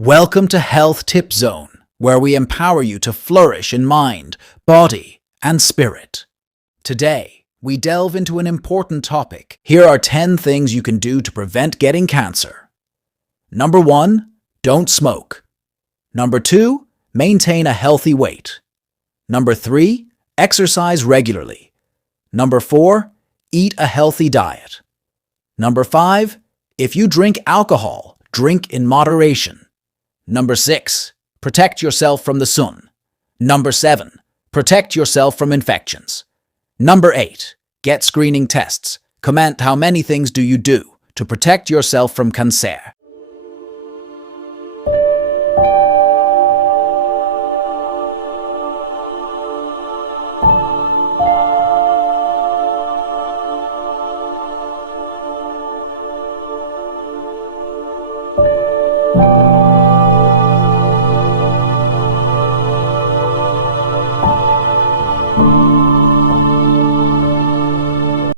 Welcome to Health Tip Zone, where we empower you to flourish in mind, body, and spirit. Today, we delve into an important topic. Here are 10 things you can do to prevent getting cancer. Number 1, don't smoke. Number 2, maintain a healthy weight. Number 3, exercise regularly. Number 4, eat a healthy diet. Number 5, if you drink alcohol, drink in moderation. Number 6, protect yourself from the sun. Number 7, protect yourself from infections. Number 8, get screening tests. Comment how many things do you do to protect yourself from cancer.